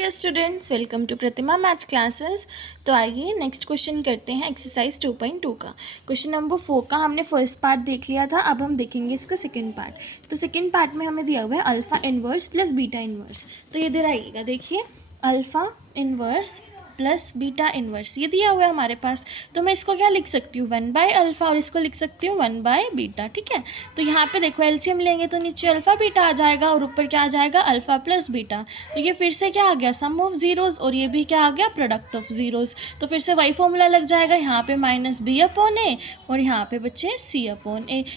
Dear students, welcome to Pratima maths classes. तो आइए next question करते हैं एक्सरसाइज 2.2 का। क्वेश्चन नंबर 4 का हमने फर्स्ट पार्ट देख लिया था, अब हम देखेंगे इसका सेकंड पार्ट। तो सेकंड पार्ट में हमें दिया हुआ है alpha inverse plus beta inverse. तो ये इधर आइएगा, देखिए alpha inverse plus beta inverse ये दिया हुआ है हमारे पास। तो मैं इसको क्या लिख सकती हूँ, 1/अल्फ़ा, और इसको लिख सकती हूँ 1/बीटा। ठीक है, तो यहाँ पे देखो एलसीएम लेंगे तो नीचे अल्फ़ा बीटा आ जाएगा और ऊपर क्या आ जाएगा, अल्फ़ा प्लस बीटा। तो ये फिर से क्या आ गया, सम ऑफ ज़ीरोज़, और ये भी क्या आ गया, प्रोडक्ट ऑफ ज़ीरोज़। तो फिर से वही फॉर्मूला लग जाएगा, यहाँ पे -b/a और यहाँ पे बच्चे c/a।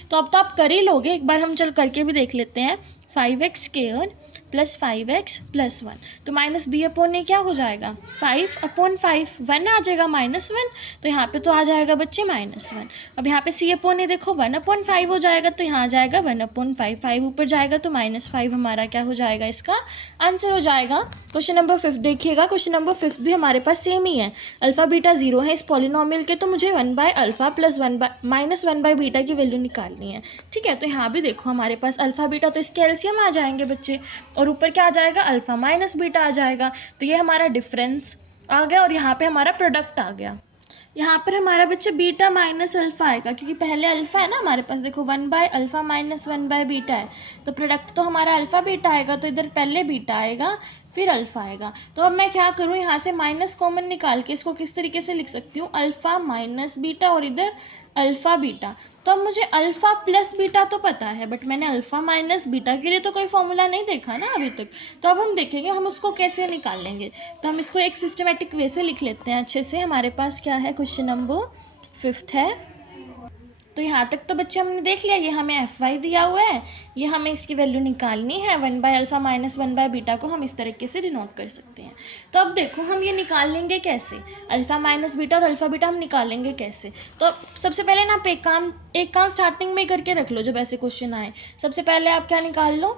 तो अब तो आप कर ही लोगे, एक बार हम चल करके भी देख लेते हैं। 5x² प्लस 5x प्लस 1, तो -b/a क्या हो जाएगा, 5/5, 1 आ जाएगा -1। तो यहाँ पे तो आ जाएगा बच्चे -1। अब यहाँ पे c/a देखो 1/5 हो जाएगा, तो यहाँ आ जाएगा 1/5, 5 ऊपर जाएगा तो -5 हमारा क्या हो जाएगा, इसका आंसर हो जाएगा। क्वेश्चन नंबर 5 देखिएगा, क्वेश्चन नंबर 5 भी हमारे पास सेम ही है। अल्फ़ा बीटा 0 है इस पॉलिनोमियल के, तो मुझे 1/अल्फ़ा प्लस -1/बीटा की वैल्यू निकालनी है। ठीक है, तो यहाँ भी देखो हमारे पास अल्फ़ा बीटा तो इसके एलसीएम आ जाएंगे बच्चे, और ऊपर क्या आ जाएगा, अल्फ़ा माइनस बीटा आ जाएगा। तो ये हमारा डिफरेंस आ गया और यहाँ पे हमारा प्रोडक्ट आ गया। यहाँ पर हमारा बच्चे बीटा माइनस अल्फ़ा आएगा, क्योंकि पहले अल्फ़ा है ना हमारे पास, देखो 1/अल्फ़ा माइनस 1/बीटा है, तो प्रोडक्ट तो हमारा अल्फ़ा बीटा आएगा, तो इधर पहले बीटा आएगा फिर अल्फ़ा आएगा। तो अब मैं क्या करूँ, यहाँ से माइनस कॉमन निकाल के इसको किस तरीके से लिख सकती हूँ, अल्फ़ा माइनस बीटा और इधर अल्फ़ा बीटा। तो अब मुझे अल्फ़ा प्लस बीटा तो पता है, बट मैंने अल्फ़ा माइनस बीटा के लिए तो कोई फॉर्मूला नहीं देखा ना अभी तक। तो अब हम देखेंगे हम उसको कैसे निकालेंगे। तो हम इसको एक सिस्टमेटिक वे से लिख लेते हैं अच्छे से। हमारे पास क्या है, क्वेश्चन नंबर 5 है। तो यहाँ तक तो बच्चे हमने देख लिया, ये हमें fy दिया हुआ है, ये हमें इसकी वैल्यू निकालनी है। 1/अल्फ़ा माइनस 1/बीटा को हम इस तरीके से डिनोट कर सकते हैं। तो अब देखो हम ये निकाल लेंगे कैसे, अल्फ़ा माइनस बीटा और अल्फ़ा बीटा हम निकालेंगे कैसे। तो सबसे पहले ना आप एक काम स्टार्टिंग में करके रख लो, जब ऐसे क्वेश्चन आए सबसे पहले आप क्या निकाल लो,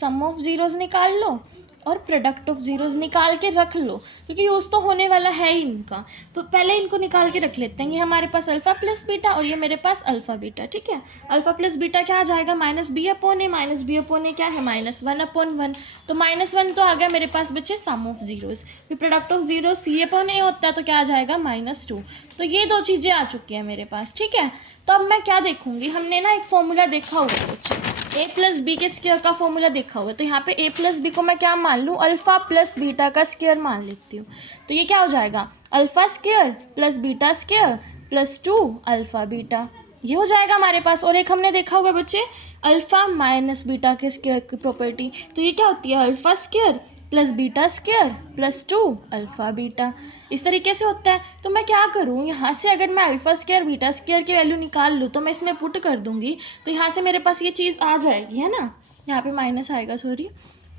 सम ऑफ ज़ीरोज़ निकाल लो और प्रोडक्ट ऑफ ज़ीरोज़ निकाल के रख लो, क्योंकि यूज़ तो होने वाला है ही इनका। तो पहले इनको निकाल के रख लेते हैं। ये हमारे पास अल्फ़ा प्लस बीटा और ये मेरे पास अल्फ़ा बीटा। ठीक है, अल्फ़ा प्लस बीटा क्या आ जाएगा, -b/a, -b/a क्या है, -1/1। तो -1 तो आ गया मेरे पास बच्चे सम ऑफ ज़ीरोज़, फिर प्रोडक्ट ऑफ ज़ीरो c/a होता है तो क्या आ जाएगा, -2। तो ये दो चीज़ें आ चुकी हैं मेरे पास। ठीक है, तो अब मैं क्या देखूँगी, हमने ना एक फॉर्मूला देखा हुआ है बच्चे, a प्लस बी के स्क्वायर का फॉर्मूला देखा हुआ है। तो यहाँ पे a प्लस बी को मैं क्या मान लूँ, अल्फ़ा प्लस बीटा का स्क्वायर मान लेती हूँ। तो ये क्या हो जाएगा, alpha square plus beta square plus 2 alpha beta, ये हो जाएगा हमारे पास। और एक हमने देखा हुआ बच्चे अल्फ़ा माइनस बीटा के स्क्वायर की प्रॉपर्टी, तो ये क्या होती है, alpha square plus beta square plus 2 alpha beta, इस तरीके से होता है। तो मैं क्या करूँ, यहाँ से अगर मैं अल्फ़ा स्क्वायर बीटा स्क्वायर की वैल्यू निकाल लूँ तो मैं इसमें पुट कर दूँगी, तो यहाँ से मेरे पास ये चीज़ आ जाएगी, है ना, यहाँ पे माइनस आएगा, सॉरी।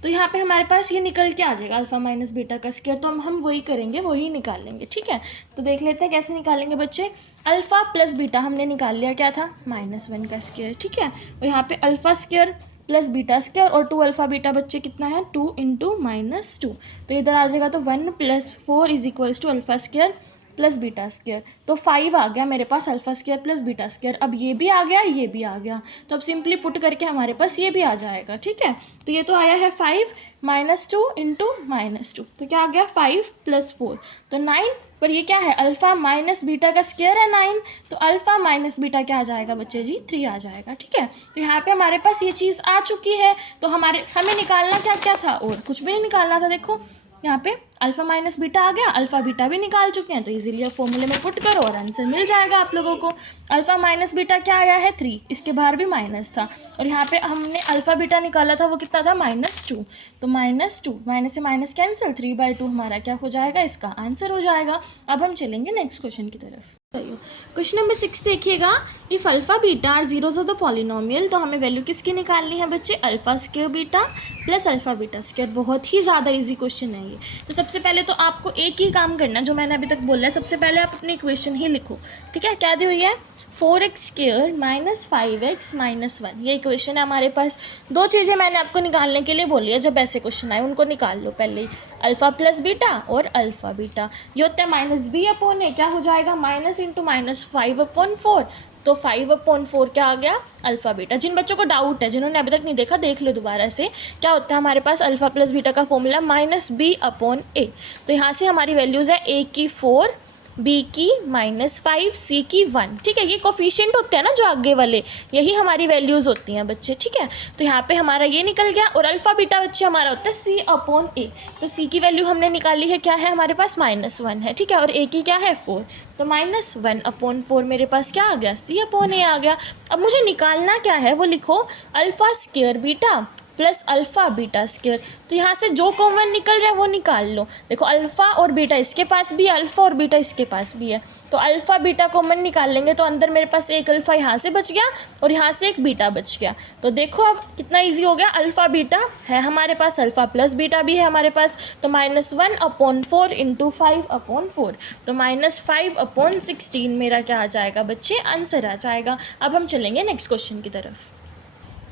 तो यहाँ पे हमारे पास ये निकल के आ जाएगा अल्फ़ा माइनस बीटा का स्क्वायर। तो हम वही करेंगे, वही निकाल लेंगे। ठीक है, तो देख लेते हैं कैसे निकालेंगे बच्चे। अल्फ़ा प्लस बीटा हमने निकाल लिया, क्या था, -1 का स्क्वायर। ठीक है, और यहाँ पे alpha square plus beta square और 2 अल्फ़ा बीटा बच्चे कितना है, 2 × -2, तो इधर आ जाएगा तो 1 + 4 = alpha square plus beta square. तो 5 आ गया मेरे पास alpha square plus beta square. अब ये भी आ गया, ये भी आ गया, तो अब सिंपली पुट करके हमारे पास ये भी आ जाएगा। ठीक है, तो ये तो आया है 5 - 2 × -2, तो क्या आ गया, 5 + 4 तो 9। पर ये क्या है, अल्फ़ा माइनस बीटा का स्क्वायर है 9, तो अल्फ़ा माइनस बीटा क्या आ जाएगा बच्चे जी, 3 आ जाएगा। ठीक है, तो यहाँ पे हमारे पास ये चीज़ आ चुकी है। तो हमें निकालना क्या क्या था, और कुछ भी नहीं निकालना था। देखो यहाँ पे अल्फ़ा माइनस बीटा आ गया, अल्फ़ा बीटा भी निकाल चुके हैं, तो इजीली फॉर्मूले में पुट करो और आंसर मिल जाएगा आप लोगों को। अल्फ़ा माइनस बीटा क्या आया है, 3, इसके बाहर भी माइनस था, और यहाँ पे हमने अल्फ़ा बीटा निकाला था, वो कितना था, -2। तो -2 माइनस से माइनस कैंसिल, 3/2 हमारा क्या हो जाएगा, इसका आंसर हो जाएगा। अब हम चलेंगे नेक्स्ट क्वेश्चन की तरफ। क्वेश्चन नंबर 6 देखिएगा, if alpha beta are zeroes of the polynomial, तो हमें वैल्यू किसकी निकालनी है बच्चे, alpha square beta plus alpha beta square. बहुत ही ज़्यादा इजी क्वेश्चन है ये। तो सबसे पहले तो आपको एक ही काम करना जो मैंने अभी तक बोला है, सबसे पहले आप अपनी इक्वेशन ही लिखो। ठीक है, क्या दी हुई है, 4x² माइनस 5x माइनस 1, ये इक्वेशन है हमारे पास। दो चीज़ें मैंने आपको निकालने के लिए बोली है, जब ऐसे क्वेश्चन आए उनको निकाल लो पहले ही, अल्फ़ा प्लस बीटा और अल्फ़ा बीटा। ये होता है माइनस बी अपॉन ए, क्या हो जाएगा माइनस इंटू माइनस 5/4, तो 5/4 क्या आ गया अल्फ़ा बीटा। जिन बच्चों को डाउट है, जिन्होंने अभी तक नहीं देखा, देख लो दोबारा से। क्या होता है हमारे पास अल्फ़ा प्लस बीटा का फॉर्मूला माइनस बी अपॉन ए। तो यहाँ से हमारी वैल्यूज़ है ए की 4, बी की -5, सी की 1, ठीक है। ये कोफिशिएंट होते हैं ना जो आगे वाले, यही हमारी वैल्यूज़ होती हैं बच्चे, ठीक है। तो यहाँ पे हमारा ये निकल गया, और अल्फ़ा बीटा बच्चे हमारा होता है सी अपॉन ए। तो सी की वैल्यू हमने निकाली है, क्या है हमारे पास -1 है, ठीक है, और ए की क्या है 4, तो -1/4 मेरे पास क्या आ गया सी अपॉन ए आ गया। अब मुझे निकालना क्या है वो लिखो, alpha square beta plus alpha beta square. तो यहाँ से जो कॉमन निकल रहा है वो निकाल लो। देखो अल्फ़ा और बीटा इसके पास भी है, अल्फ़ा और बीटा इसके पास भी है, तो अल्फ़ा बीटा कॉमन निकाल लेंगे, तो अंदर मेरे पास एक अल्फ़ा यहाँ से बच गया और यहाँ से एक बीटा बच गया। तो देखो अब कितना ईजी हो गया, अल्फ़ा बीटा है हमारे पास, अल्फ़ा प्लस बीटा भी है हमारे पास, तो -1/4 इंटू 5/4, तो -5/16 मेरा क्या आ जाएगा बच्चे, आंसर आ जाएगा। अब हम चलेंगे नेक्स्ट क्वेश्चन की तरफ।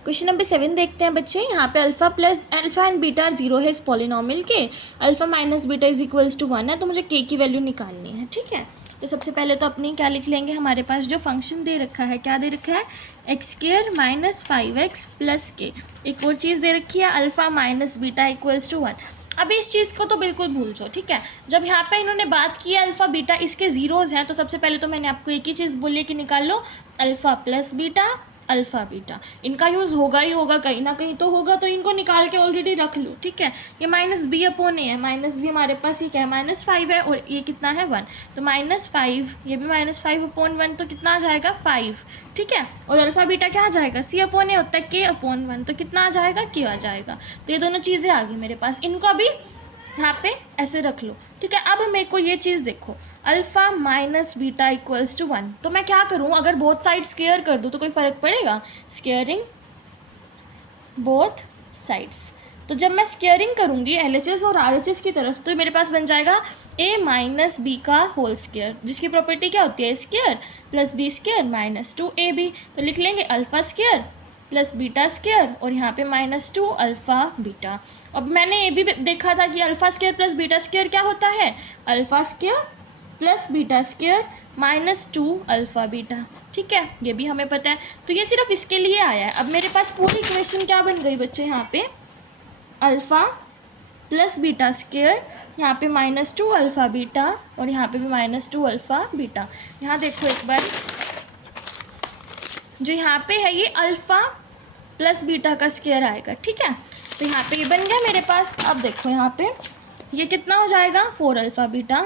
क्वेश्चन नंबर 7 देखते हैं बच्चे। यहाँ पे अल्फ़ा एंड बीटा आर 0 है इस पॉलिनॉमियल के, alpha minus beta is equals to 1 है, तो मुझे के की वैल्यू निकालनी है, ठीक है। तो सबसे पहले तो अपनी क्या लिख लेंगे, हमारे पास जो फंक्शन दे रखा है, क्या दे रखा है, x² माइनस 5x प्लस के। एक और चीज़ दे रखी है, alpha minus beta equals to 1। अब इस चीज़ को तो बिल्कुल भूल जाओ, ठीक है। जब यहाँ पे इन्होंने बात की है अल्फ़ा बीटा, इसके ज़ीरोज़ हैं, तो सबसे पहले तो मैंने आपको एक ही चीज़ बोली कि निकाल लो alpha plus beta alpha beta, इनका यूज़ होगा ही होगा, कहीं ना कहीं तो होगा, तो इनको निकाल के ऑलरेडी रख लो, ठीक है। ये माइनस बी अपॉन ए है, माइनस बी हमारे पास ये क्या है -5 है, और ये कितना है 1, तो -5, ये भी -5/1, तो कितना आ जाएगा 5, ठीक है। और अल्फ़ा बीटा क्या आ जाएगा, सी अपॉन ए होता है के अपॉन 1, तो कितना आ जाएगा के आ जाएगा। तो ये दोनों चीज़ें आ गई मेरे पास, इनको अभी यहाँ पे ऐसे रख लो, ठीक है। अब मेरे को ये चीज़ देखो, alpha minus beta equals to 1, तो मैं क्या करूँ, अगर बोथ साइड स्क्वायर कर दूँ तो कोई फ़र्क पड़ेगा, स्क्वायरिंग बोथ साइड्स। तो जब मैं स्क्वायरिंग करूँगी LHS और RHS की तरफ, तो मेरे पास बन जाएगा a माइनस बी का होल स्क्वायर, जिसकी प्रॉपर्टी क्या होती है, square plus b square minus 2ab। तो लिख लेंगे alpha square plus beta square, और यहाँ पे -2 अल्फ़ा बीटा। अब मैंने ये भी देखा था कि alpha square plus beta square क्या होता है, alpha square plus beta square -2 alpha beta, ठीक है, ये भी हमें पता है। तो ये सिर्फ इसके लिए आया है। अब मेरे पास पूरी इक्वेशन क्या बन गई बच्चे, यहाँ पे अल्फ़ा प्लस बीटा स्क्वायर, यहाँ पे -2 अल्फ़ा बीटा, और यहाँ पे भी -2 अल्फ़ा बीटा। यहाँ देखो एक बार, जो यहाँ पे है ये अल्फ़ा प्लस बीटा का स्क्वायर आएगा, ठीक है। तो यहाँ पे ये बन गया मेरे पास। अब देखो यहाँ पे ये कितना हो जाएगा 4 अल्फ़ा बीटा,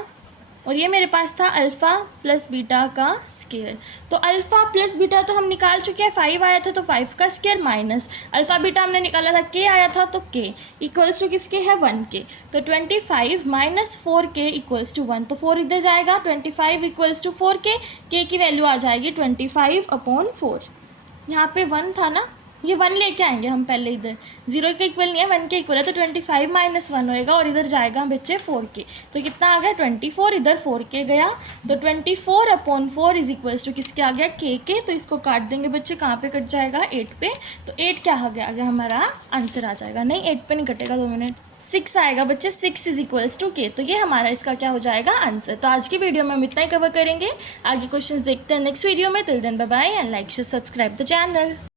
और ये मेरे पास था अल्फ़ा प्लस बीटा का स्क्वायर। तो अल्फ़ा प्लस बीटा तो हम निकाल चुके हैं, 5 आया था तो 5 का स्क्वायर माइनस अल्फ़ा बीटा हमने निकाला था, के आया था तो के इक्वल्स टू किसके है 1 के। तो 25 माइनस 4 के इक्वल्स टू 1, तो 4 इधर जाएगा, 25 इक्वल्स टू 4 के की वैल्यू आ जाएगी 25/4। यहाँ पे 1 था ना, ये 1 लेके आएंगे हम पहले, इधर 0 के इक्वल नहीं है 1 के इक्वल है, तो 25 माइनस 1 होएगा, और इधर जाएगा बच्चे 4 के। तो कितना आ गया 24, इधर 4 के गया, तो 24/4 इज इक्वल्स टू किसके आ गया के। तो इसको काट देंगे बच्चे, कहाँ पे कट जाएगा 8 पे, तो 8 क्या आ गया हमारा आंसर आ जाएगा, नहीं 8 पे नहीं कटेगा, 2 मिनट, 6 आएगा बच्चे, 6 इज इक्वल्स टू के। तो ये हमारा इसका क्या हो जाएगा आंसर। तो आज की वीडियो में हम इतना ही कवर करेंगे, आगे क्वेश्चंस देखते हैं नेक्स्ट वीडियो में। Till then bye bye and like share subscribe the channel.